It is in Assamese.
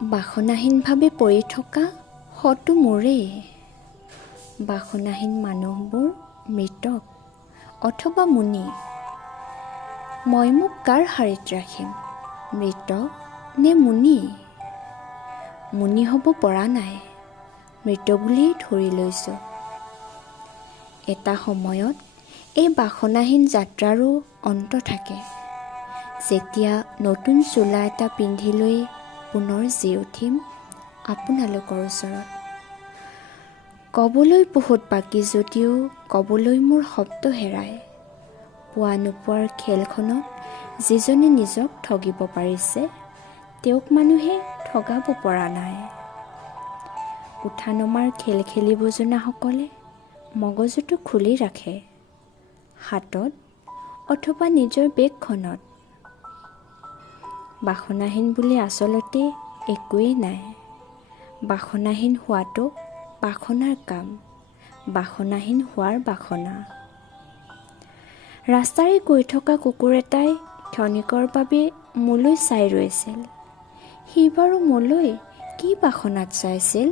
বাসনাহীনভাৱে পৰি থকা হয়তো মোৰেই। বাসনাহীন মানুহবোৰ মৃতক অথবা মুনি। মই মোক কাৰ শাৰীত ৰাখিম, মৃতক নে মুনি? মুনি হ'ব পৰা নাই, মৃত বুলিয়েই ধৰি লৈছোঁ। এটা সময়ত এই বাসনাহীন যাত্ৰাৰো অন্ত থাকে, যেতিয়া নতুন চোলা এটা পিন্ধি লৈ পুনৰ জি উঠিম আপোনালোকৰ ওচৰত। ক'বলৈ বহুত বাকী যদিও ক'বলৈ মোৰ শব্দ হেৰাই। পোৱা নোপোৱাৰ খেলখনত যিজনে নিজক ঠগিব পাৰিছে, তেওঁক মানুহে ঠগাব পৰা নাই। উঠা নমাৰ খেল খেলিব জনাসকলে মগজুটো খুলি ৰাখে, হাতত অথবা নিজৰ বেগখনত। বাসনাহীন বুলি আচলতে একোৱেই নাই। বাসনাহীন হোৱাটো বাসনাৰ কাম, বাসনাহীন হোৱাৰ বাসনা। ৰাস্তাৰে গৈ থকা কুকুৰ এটাই ক্ষণিকৰ বাবে মোলৈ চাই ৰৈছিল। সি বাৰু মোলৈ কি বাসনাত চাইছিল?